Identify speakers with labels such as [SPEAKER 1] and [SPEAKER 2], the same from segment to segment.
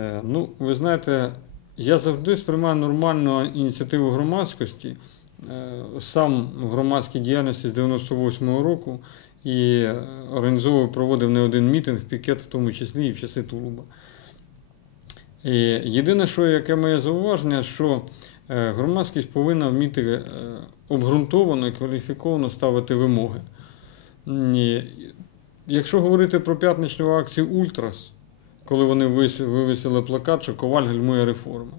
[SPEAKER 1] Е, Ну, ви знаєте, я завжди сприймаю нормальну ініціативу громадськості. Е, Сам в громадській діяльності з 98-го року і організовував, проводив не один мітинг, пікет, в тому числі і в часи Тулуба. І єдине, що яке моє зауваження, що е, громадськість повинна вміти обґрунтовано і кваліфіковано ставити вимоги. Якщо говорити про п'ятничну акцію Ультрас, коли вони вивісили плакат, що Коваль гальмує реформи.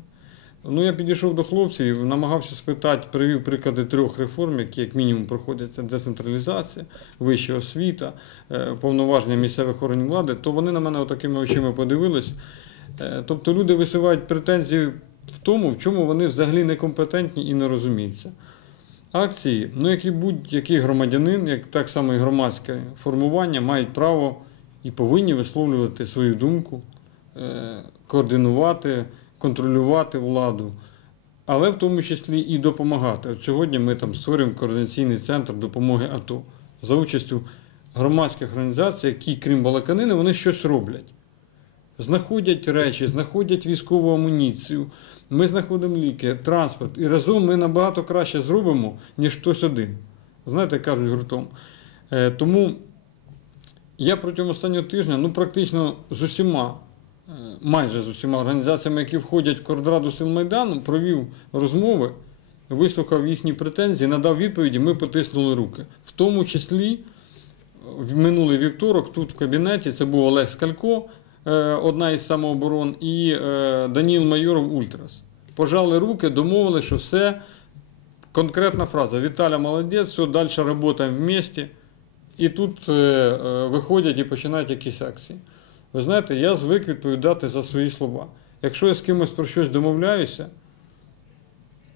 [SPEAKER 1] Ну, я підійшов до хлопців, намагався спитати, привів приклади трьох реформ, які як мінімум проходять. Це децентралізація, вища освіта, е, повноваження місцевих органів влади, то вони на мене отакими очима подивились. Е, Тобто люди висувають претензії в тому, в чому вони взагалі некомпетентні і не розуміються. Акції, ну як і будь-який громадянин, як так само і громадське формування, мають право і повинні висловлювати свою думку, е, координувати, контролювати владу, але в тому числі і допомагати. От сьогодні ми там створюємо координаційний центр допомоги АТО за участю громадських організацій, які, крім балаканини, вони щось роблять. Знаходять речі, знаходять військову амуніцію, ми знаходимо ліки, транспорт, і разом ми набагато краще зробимо, ніж хтось один. Знаєте, кажуть гуртом. Е, тому я протягом останнього тижня, ну практично з усіма, е, майже з усіма організаціями, які входять в Коордраду сил Майдану, провів розмови, вислухав їхні претензії, надав відповіді, ми потиснули руки. В тому числі в минулий вівторок тут в кабінеті це був Олег Скалько, е, одна із самооборон, і е, Даніл Майоров Ультрас. Пожали руки, домовили, що все. Конкретна фраза: Віталя молодець, все, далі працюємо вместе. І тут е, е, виходять і починають якісь акції. Ви знаєте, я звик відповідати за свої слова. Якщо я з кимось про щось домовляюся,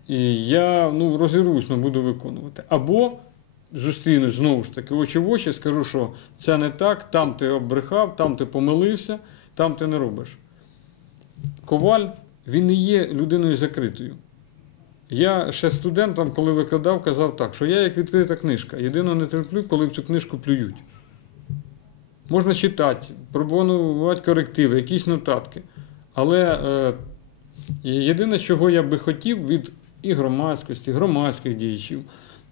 [SPEAKER 1] і я ну, розірвусь, але буду виконувати. Або зустрінусь знову ж таки очі в очі, скажу, що це не так, там ти обрехав, там ти помилився, там ти не робиш. Коваль, він не є людиною закритою. Я ще студентам, коли викладав, казав так, що я як відкрита книжка. Єдине не терплю, коли в цю книжку плюють. Можна читати, пропонувати корективи, якісь нотатки. Але е, єдине, чого я би хотів від і громадськості, громадських діячів,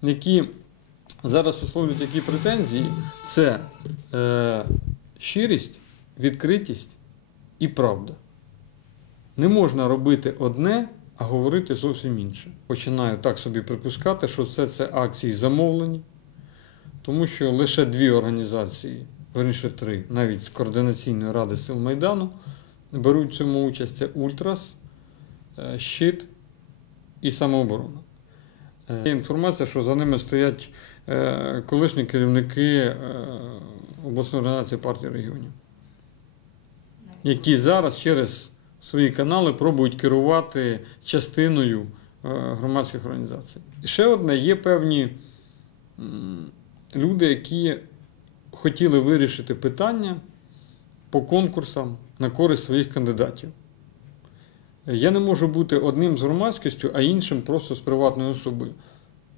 [SPEAKER 1] які зараз висловлюють які претензії, це е, щирість, відкритість і правда. Не можна робити одне, а говорити зовсім інше. Починаю так собі припускати, що все це акції замовлені, тому що лише дві організації, верніше три, навіть з Координаційної ради сил Майдану, беруть в цьому участь. Це Ультрас, е, Щит і самооборона. Е, Є інформація, що за ними стоять е, колишні керівники обласної організації партії регіонів, які зараз через свої канали пробують керувати частиною е, громадських організацій. І ще одне, є певні люди, які хотіли вирішити питання по конкурсам на користь своїх кандидатів. Я не можу бути одним з громадськістю, а іншим просто з приватною особою.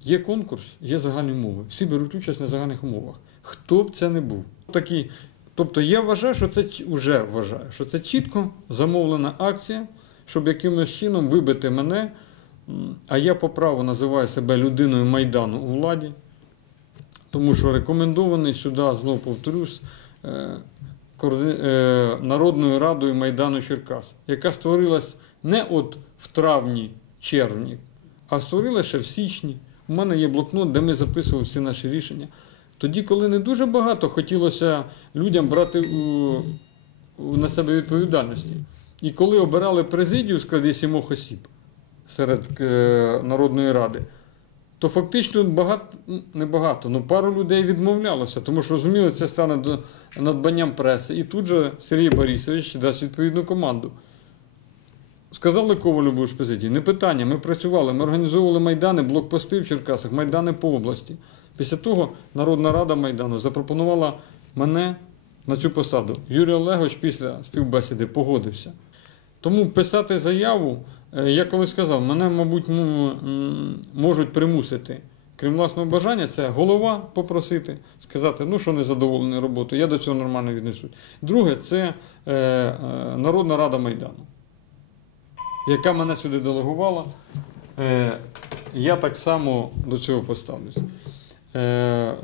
[SPEAKER 1] Є конкурс, є загальні умови. Всі беруть участь на загальних умовах. Хто б це не був. Такі, тобто я вважаю, що це вже вважаю, що це чітко замовлена акція, щоб якимось чином вибити мене. А я по праву називаю себе людиною Майдану у владі, тому що рекомендований сюди, знову повторюсь, е, е, Народною радою Майдану Черкас, яка створилась не от в травні-червні, а створилася ще в січні. У мене є блокнот, де ми записували всі наші рішення. Тоді, коли не дуже багато хотілося людям брати у, у- на себе відповідальності. І коли обирали президію в складі сімох осіб серед е, Народної ради, то фактично багато, не багато, ну пару людей відмовлялося, тому що розуміли, це стане до- надбанням преси. І тут же Сергій Борисович дасть відповідну команду. Сказали Ковалю в президії, не питання. Ми працювали, ми організовували майдани, блокпости в Черкасах, майдани по області. Після того Народна Рада Майдану запропонувала мене на цю посаду. Юрій Олегович після співбесіди погодився. Тому писати заяву, е, я коли сказав, мене, мабуть, можуть примусити крім власного бажання, це голова попросити, сказати, ну що не задоволений роботою, я до цього нормально віднесусь. Друге, це е, е, Народна Рада Майдану, яка мене сюди делегувала. Е, я так само до цього поставлюсь. Е,